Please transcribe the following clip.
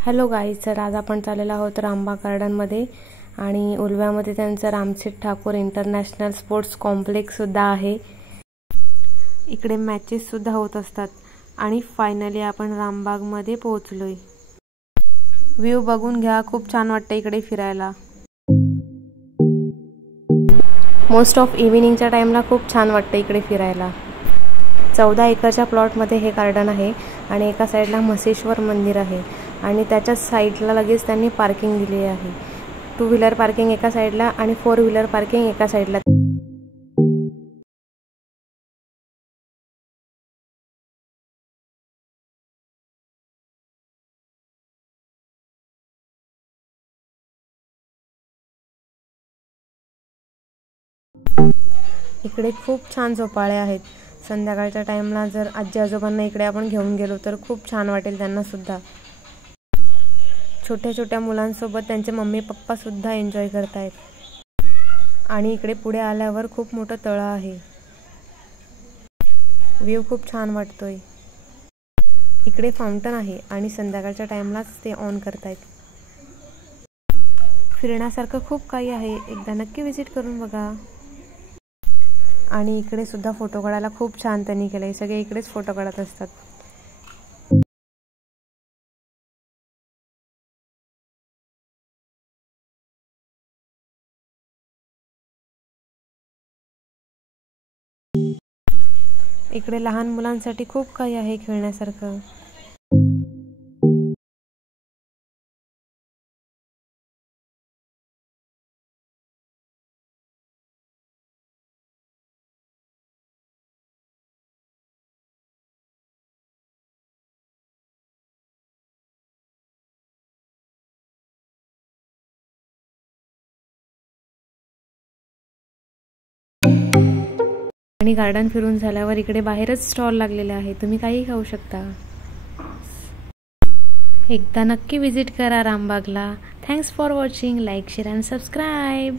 Hello guys, तर आज आपण चाललेलो आहोत रामबाग गार्डनमध्ये आणि उलव्यामध्ये त्यांचं रामसेठ ठाकूर इंटरनॅशनल स्पोर्ट्स कॉम्प्लेक्ससुद्धा आहे। इकडे मॅचेससुद्धा होत असतात आणि फायनली आपण रामबागमध्ये पोहोचलोय। व्ह्यू बघून घ्या, खूप छान वाटतं इकडे फिरायला। मोस्ट ऑफ इव्हिनिंगच्या टाइमला खूप छान वाटतं इकडे फिरायला। 14 एकरच्या प्लॉटमध्ये हे गार्डन आहे आणि एका साईडला म्हसेश्वर मंदिर आहे आणि त्याच्या साईडला लगेच त्यांनी पार्किंग दिली आहे। 2 व्हीलर पार्किंग एका साईडला आणि 4 व्हीलर पार्किंग एका साईडला। इकडे खूप छान झोपाळे आहेत। संध्याकाळच्या टाइमला जर आजी आजोबांना इकडे आपण घेऊन गेलो तर खूप छान वाटेल त्यांना सुद्धा। छोट्या छोट्या मुलांसोबत त्यांचे मम्मी पप्पा सुद्धा एन्जॉय करतायत आणि इकडे पुढे आल्यावर खूप मोठं तळं आहे। व्ह्यू खूप छान वाटतोय। इकडे फाउंटन आहे आणि संध्याकाळच्या टाइमलाच ते ऑन करतायत। फिरण्यासारखं खूप काही आहे, एकदा नक्की विजिट करून बघा। आणि इकडे सुद्धा फोटो काढायला खूप छान त्यांनी केलंय, सगळे इकडेच फोटो काढत असतात। इकडे लहान मुलांसाठी खूप काही आहे खेळण्यासारखं। आणि गार्डन फिरून झाल्यावर इकडे बाहेरच स्टॉल लागलेले आहे, तुम्ही काही खाऊ शकता। एकदा नक्की विजिट करा रामबागला। Thanks for watching, like share and subscribe.